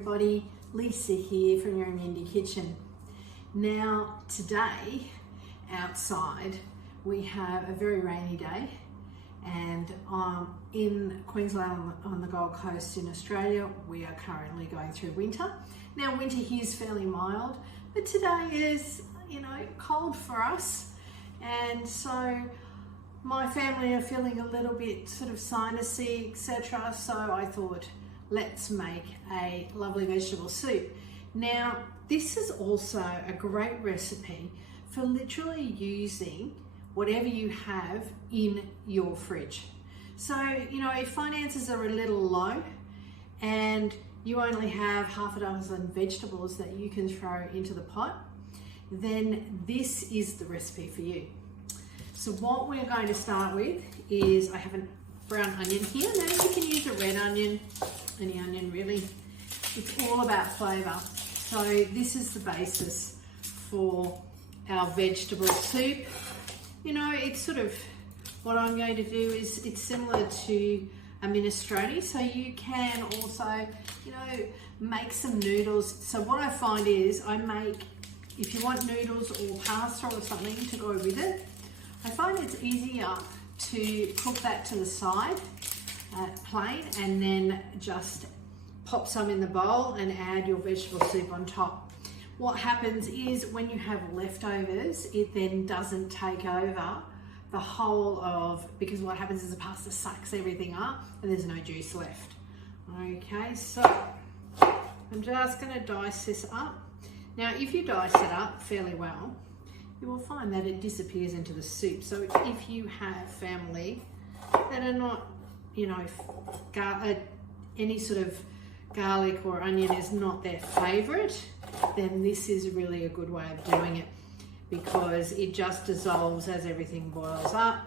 everybody, Lisa here from Your Indie Kitchen. Now today outside we have a very rainy day, and in Queensland on the Gold Coast in Australia we are currently going through winter. Now winter here is fairly mild, but today is, cold for us, and so my family are feeling a little bit sort of sinusy, etc. So I thought, let's make a lovely vegetable soup. Now, this is also a great recipe for literally using whatever you have in your fridge. So, if finances are a little low and you only have half a dozen vegetables that you can throw into the pot, then this is the recipe for you. So what we're going to start with is, I have a brown onion here. Now you can use a red onion, any onion really. It's all about flavour. So this is the basis for our vegetable soup. It's sort of, what I'm going to do is, it's similar to a minestrone. So you can also, make some noodles. So what I find is if you want noodles or pasta or something to go with it, I find it's easier to cook that to the side, plain, and then just pop some in the bowl and add your vegetable soup on top. What happens is when you have leftovers, it then doesn't take over the whole of, because what happens is the pasta sucks everything up and there's no juice left. Okay, so I'm just going to dice this up. Now, if you dice it up fairly well, you will find that it disappears into the soup. So if you have family that are not, any sort of garlic or onion is not their favourite, then this is really a good way of doing it, because it just dissolves as everything boils up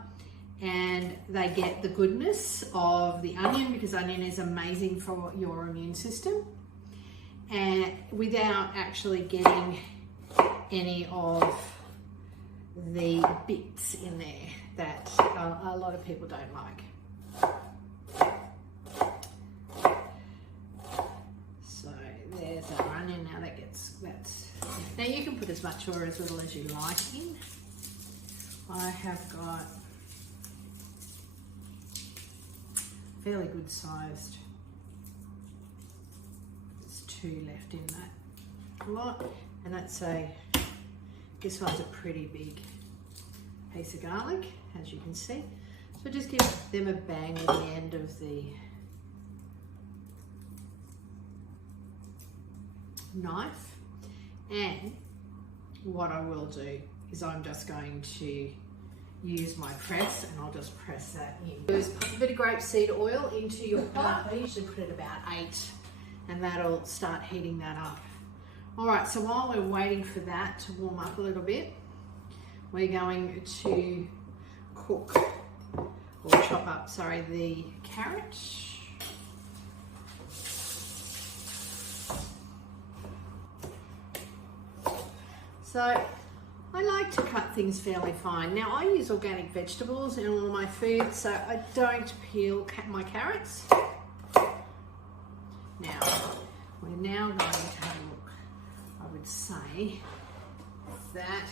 and they get the goodness of the onion, because onion is amazing for your immune system, and without actually getting any of the bits in there that a lot of people don't like. So there's our onion. Now now you can put as much or as little as you like in. I have got fairly good sized. There's 2 left in that lot, and this one's a pretty big piece of garlic, as you can see. So just give them a bang with the end of the knife. And what I will do is I'm just going to use my press, and I'll just press that in. Just put a bit of grapeseed oil into your pot. I usually put it about 8, and that'll start heating that up. All right, so while we're waiting for that to warm up a little bit, we're going to chop up the carrot. So I like to cut things fairly fine. Now I use organic vegetables in all my food, so I don't peel my carrots. Now, we're now going to have a look. I would say that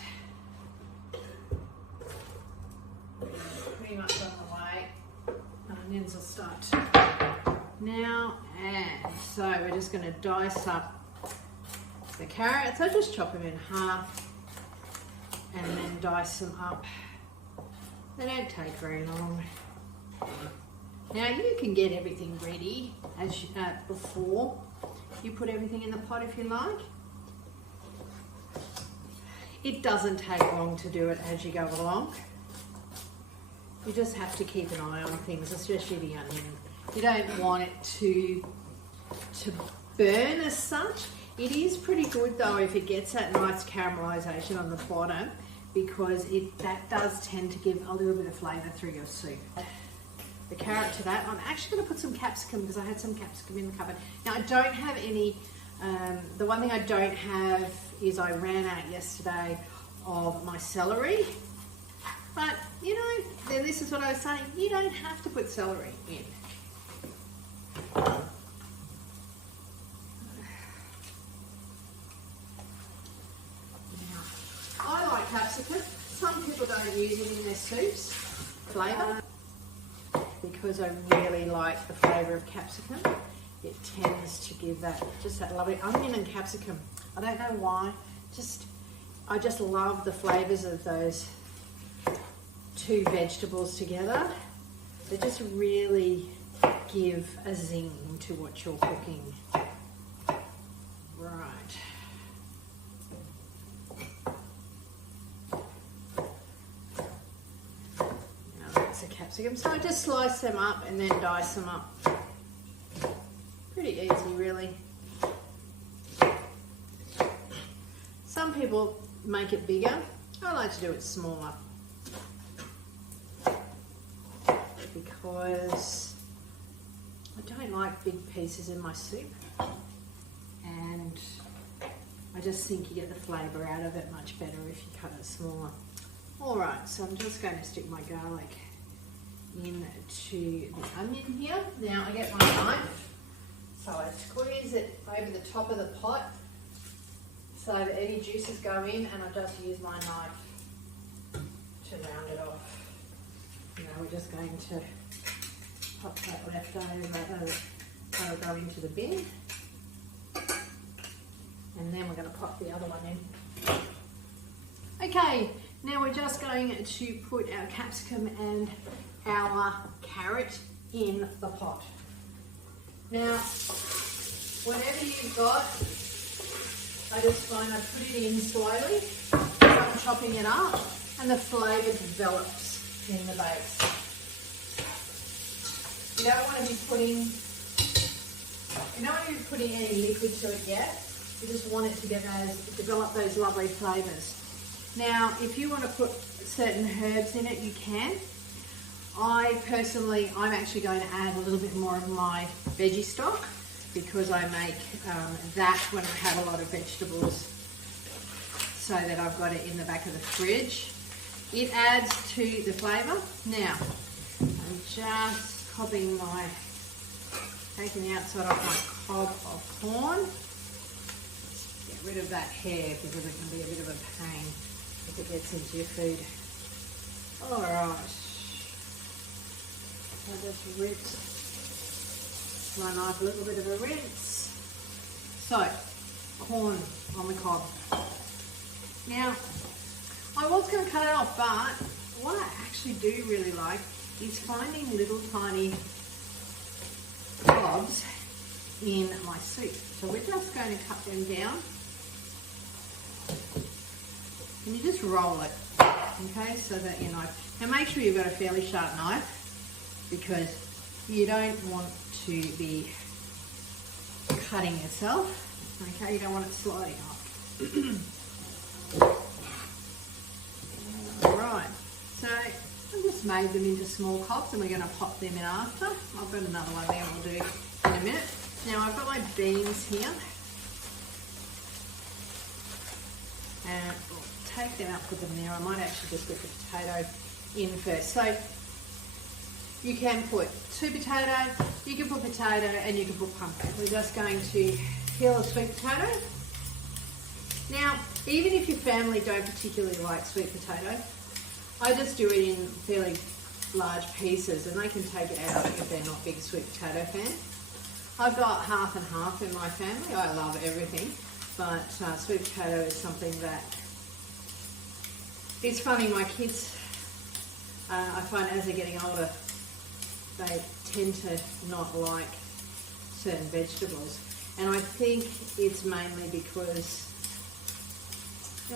pretty much on the way. Onions will start now, and so we're just going to dice up the carrots. I just chop them in half and then dice them up. They don't take very long. Now you can get everything ready as before you put everything in the pot if you like. It doesn't take long to do it as you go along. You just have to keep an eye on things, especially the onion. You don't want it to burn as such. It is pretty good though if it gets that nice caramelisation on the bottom, because that does tend to give a little bit of flavour through your soup. The carrot to that, I'm actually going to put some capsicum, because I had some capsicum in the cupboard. Now I don't have any, the one thing I don't have is I ran out yesterday of my celery. But, then this is what I was saying, you don't have to put celery in. soups flavour, because I really like the flavour of capsicum. It tends to give that, just that lovely onion and capsicum. I don't know why, I just love the flavours of those two vegetables together. They just really give a zing to what you're cooking. Right. Now that's a capsicum. So I just slice them up and then dice them up. Pretty easy, really. Some people make it bigger. I like to do it smaller because I don't like big pieces in my soup, and I just think you get the flavour out of it much better if you cut it smaller. Alright, so I'm just going to stick my garlic into the onion here. Now I get my knife, so I squeeze it over the top of the pot so that any juices go in, and I just use my knife to round it off. Now we're just going to pop that leftover, that'll go into the bin, and then we're going to pop the other one in. Okay, now we're just going to put our capsicum and our carrot in the pot. Now, whenever you've got, I just find I put it in slowly, I'm chopping it up, and the flavour develops in the base. You don't want to be putting any liquid to it yet. You just want it to develop those lovely flavours. Now, if you want to put certain herbs in it, you can. I'm actually going to add a little bit more of my veggie stock, because I make that when I have a lot of vegetables, so that I've got it in the back of the fridge. It adds to the flavour. Now, I'm just taking the outside off my cob of corn. Get rid of that hair, because it can be a bit of a pain if it gets into your food. Alright, I just ripped my knife a little bit of a rinse. So, corn on the cob. Now, I was going to cut it off, but what I actually do really like is finding little tiny cobs in my soup. So we're just going to cut them down. And you just roll it, okay, so that your knife. Now make sure you've got a fairly sharp knife, because you don't want to be cutting yourself, okay, you don't want it sliding off. Alright, so I've just made them into small cups, and we're going to pop them in after. I've got another one there we'll do in a minute. Now I've got my beans here, and I'll take them out, put them there. I might actually just put the potato in first. So you can put sweet potato, you can put potato, and you can put pumpkin. We're just going to peel a sweet potato. Now, even if your family don't particularly like sweet potato, I just do it in fairly large pieces, and they can take it out if they're not big sweet potato fans. I've got half and half in my family. I love everything, but sweet potato is something that, it's funny, my kids, I find as they're getting older, they tend to not like certain vegetables, and I think it's mainly because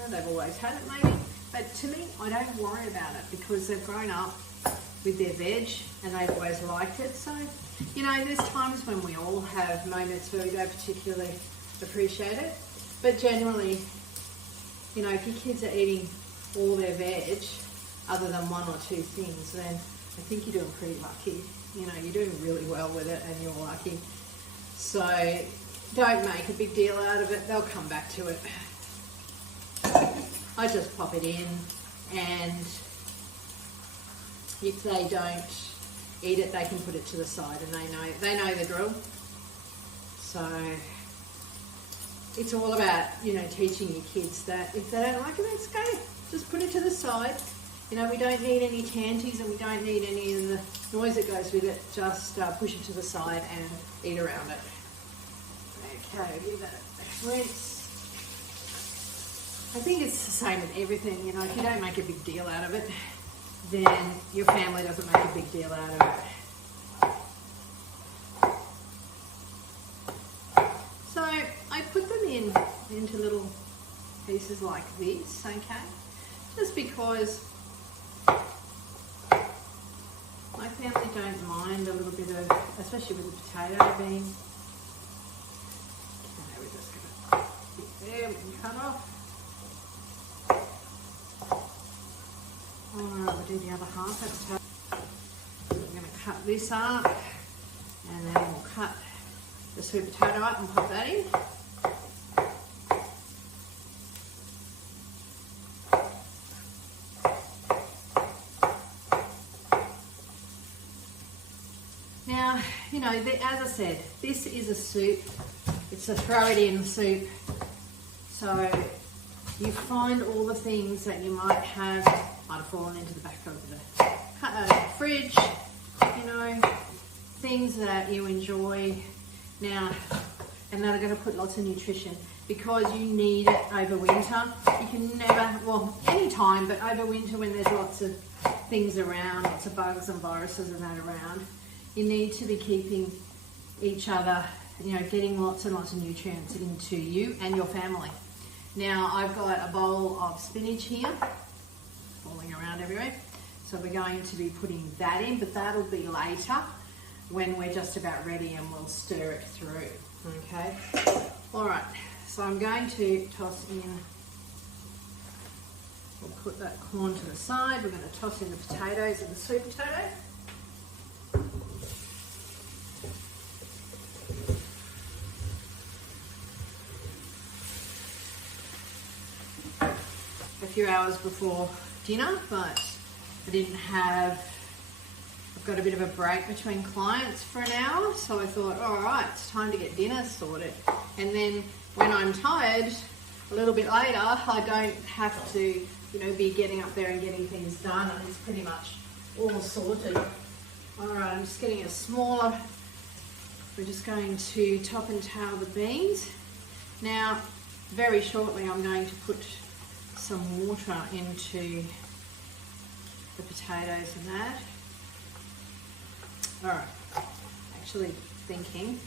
they've always had it maybe, but to me I don't worry about it, because they've grown up with their veg and they've always liked it. So, you know, there's times when we all have moments where we don't particularly appreciate it, but generally, you know, if your kids are eating all their veg other than one or two things, then I think you're doing pretty lucky. You know, you're doing really well with it and you're lucky. So don't make a big deal out of it. They'll come back to it. I just pop it in, and if they don't eat it, they can put it to the side, and they know the drill. So it's all about, you know, teaching your kids that if they don't like it, it's okay. Just put it to the side, You know, we don't need any tanties and we don't need any of the noise that goes with it. Just push it to the side and eat around it. Okay, give that a rinse. I think it's the same with everything, you know, if you don't make a big deal out of it, then your family doesn't make a big deal out of it. So I put them into little pieces like this, okay? Just because my family don't mind a little bit of, especially with the potato bean. Okay, we're just gonna get there, we can cut off. Alright, we'll do the other half. We're going to cut this up and then we'll cut the sweet potato up and pop that in. Now, you know, as I said, this is a soup. It's a throw it in soup. So you find all the things that you might have fallen into the back of the fridge, you know, things that you enjoy now and that are going to put lots of nutrition because you need it over winter. You can never, well, any time, but over winter when there's lots of things around, lots of bugs and viruses and that around, you need to be keeping each other, you know, getting lots and lots of nutrients into you and your family. Now I've got a bowl of spinach here, falling around everywhere. So we're going to be putting that in, but that'll be later when we're just about ready and we'll stir it through, okay? All right, so I'm going to toss in, we'll put that corn to the side. We're going to toss in the potatoes and the sweet potato. A few hours before dinner, but I didn't have, I've got a bit of a break between clients for an hour, so I thought, all right, it's time to get dinner sorted. And then when I'm tired, a little bit later, I don't have to, you know, be getting up there and getting things done, and it's pretty much all sorted. All right, I'm just getting a smaller, we're just going to top and tail the beans. Now, very shortly, I'm going to put some water into the potatoes and that. All right, actually thinking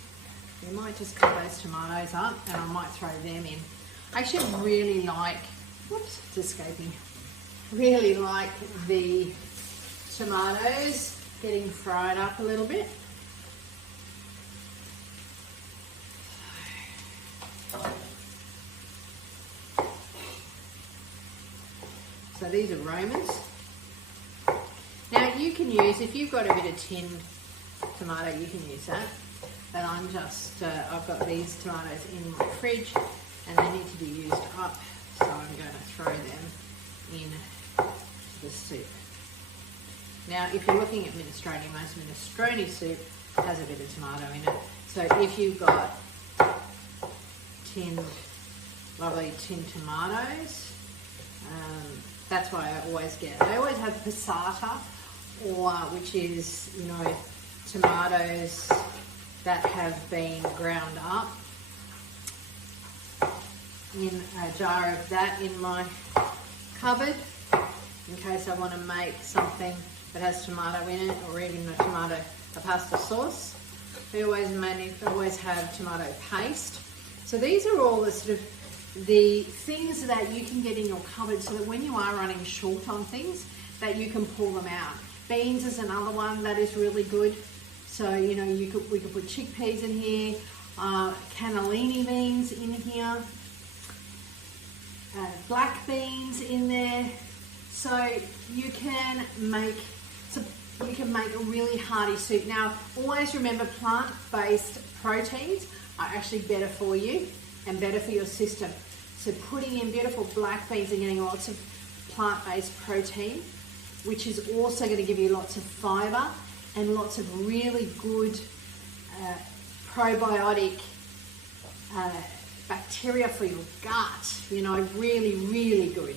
we might just cut those tomatoes up and I might throw them in. I actually really like, whoops, it's escaping, really like the tomatoes getting fried up a little bit. So these are Romans. Now you can use, if you've got a bit of tinned tomato, you can use that. But I'm just, I've got these tomatoes in my fridge and they need to be used up. So I'm going to throw them in the soup. Now if you're looking at minestrone, most minestrone soup has a bit of tomato in it. So if you've got lovely tinned tomatoes, that's why I always have passata, or which is, you know, tomatoes that have been ground up, in a jar of that in my cupboard in case I want to make something that has tomato in it, or even a pasta sauce. We always have tomato paste. So these are all the sort of the things that you can get in your cupboard so that when you are running short on things, that you can pull them out. Beans is another one that is really good. So, you know, we could put chickpeas in here, cannellini beans in here, black beans in there. So you can make a really hearty soup. Now, always remember, plant-based proteins are actually better for you and better for your system. So putting in beautiful black beans and getting lots of plant-based protein, which is also going to give you lots of fiber and lots of really good probiotic bacteria for your gut, you know, really, really good.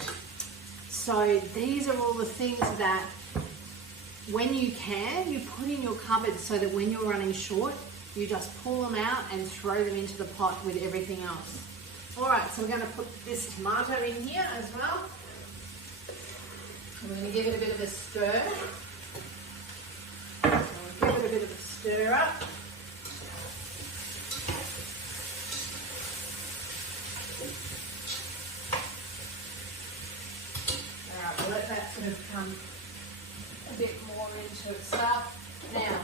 So these are all the things that when you can, you put in your cupboard so that when you're running short, you just pull them out and throw them into the pot with everything else. All right, so we're going to put this tomato in here as well. We're going to give it a bit of a stir. So we'll give it a bit of a stir up. All right, we'll let that sort of come a bit more into itself. Now,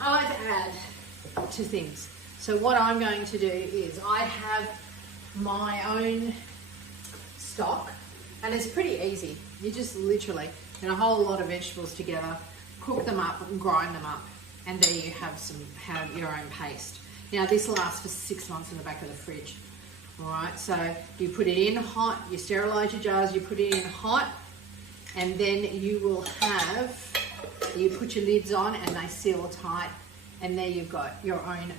I like to add 2 things. So what I'm going to do is I have my own stock, and it's pretty easy. You just literally get a whole lot of vegetables together, cook them up and grind them up, and there you have your own paste. Now this lasts for 6 months in the back of the fridge. All right, so you put it in hot, you sterilize your jars, you put it in hot, and then you put your lids on and they seal tight, and there you've got your own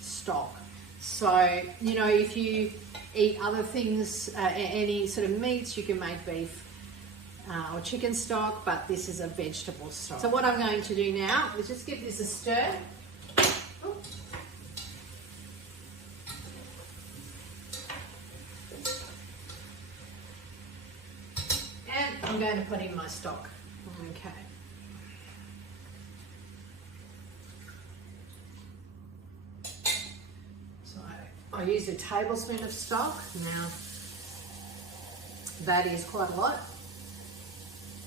stock. So, you know, if you eat other things, any sort of meats, you can make beef or chicken stock, but this is a vegetable stock. So what I'm going to do now is just give this a stir. And I'm going to put in my stock. Okay. I used a tablespoon of stock. Now that is quite a lot,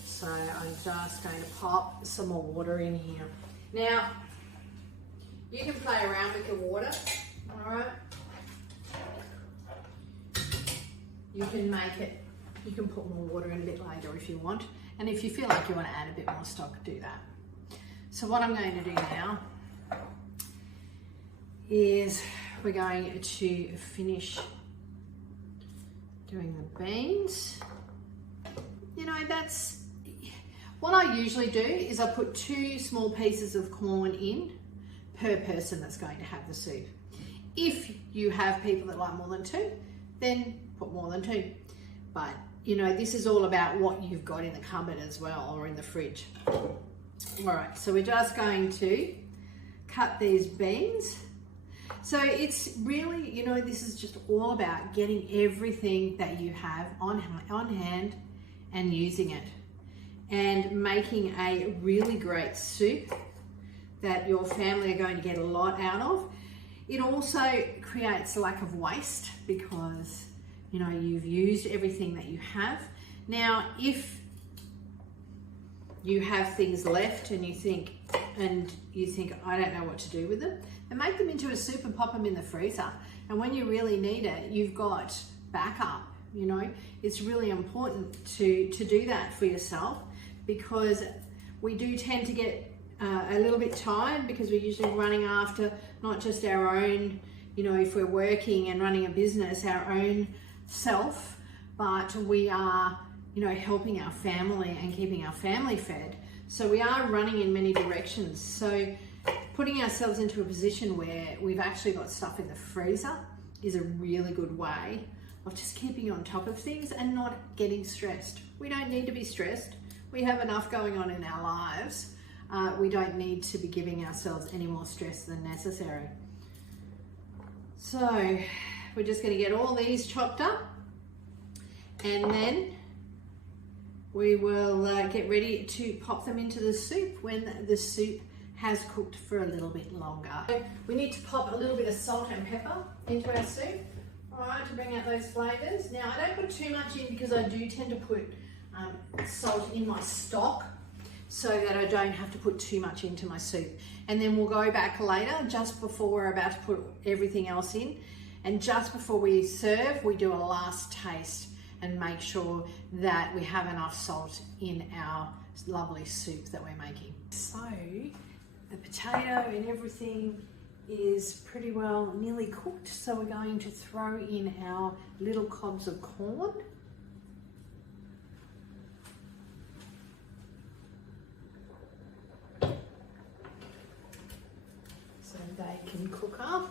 so I'm just going to pop some more water in here. Now you can play around with your water, all right? You can put more water in a bit later if you want, and if you feel like you want to add a bit more stock, do that. So what I'm going to do now is we're going to finish doing the beans. You know, that's what I usually do is I put 2 small pieces of corn in per person that's going to have the soup. If you have people that like more than 2, then put more than 2. But you know, this is all about what you've got in the cupboard as well, or in the fridge. All right, so we're just going to cut these beans. So it's really, you know, this is just all about getting everything that you have on hand and using it, and making a really great soup that your family are going to get a lot out of. It also creates a lack of waste because, you know, you've used everything that you have. Now, if you have things left and you think, I don't know what to do with them, then make them into a soup and pop them in the freezer. And when you really need it, you've got backup. You know, it's really important to do that for yourself, because we do tend to get a little bit tired because we're usually running after not just our own, you know, if we're working and running a business, our own self, but we are, you know, helping our family and keeping our family fed. So we are running in many directions. So putting ourselves into a position where we've actually got stuff in the freezer is a really good way of just keeping on top of things and not getting stressed. We don't need to be stressed. We have enough going on in our lives. We don't need to be giving ourselves any more stress than necessary. So we're just going to get all these chopped up, and then we will get ready to pop them into the soup when the soup has cooked for a little bit longer. We need to pop a little bit of salt and pepper into our soup, all right, to bring out those flavors. Now, I don't put too much in because I do tend to put salt in my stock so that I don't have to put too much into my soup. And then we'll go back later, just before we're about to put everything else in, and just before we serve, we do a last taste and make sure that we have enough salt in our lovely soup that we're making. So the potato and everything is pretty well nearly cooked, so we're going to throw in our little cobs of corn. So they can cook up.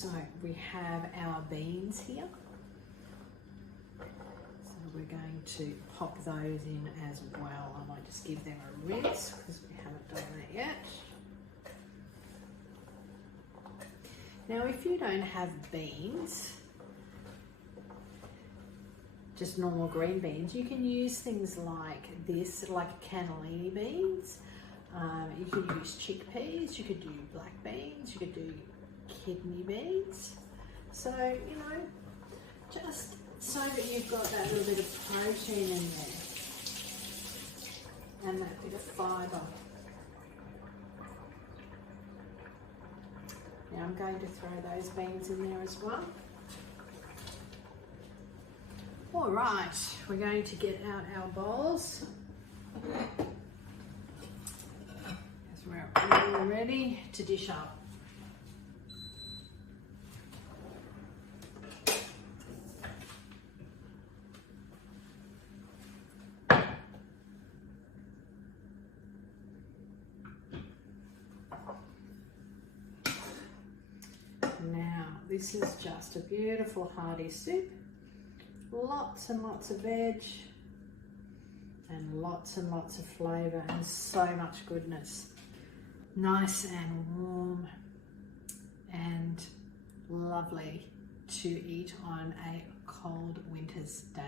So we have our beans here. So we're going to pop those in as well. I might just give them a rinse because we haven't done that yet. Now if you don't have beans, just normal green beans, you can use things like this, like cannellini beans. You could use chickpeas, you could do black beans, you could do kidney beans. So, you know, just so that you've got that little bit of protein in there and that bit of fibre. Now I'm going to throw those beans in there as well. All right, we're going to get out our bowls. As we're all ready to dish up. Now, this is just a beautiful hearty soup. Lots and lots of veg and lots of flavour and so much goodness. Nice and warm and lovely to eat on a cold winter's day.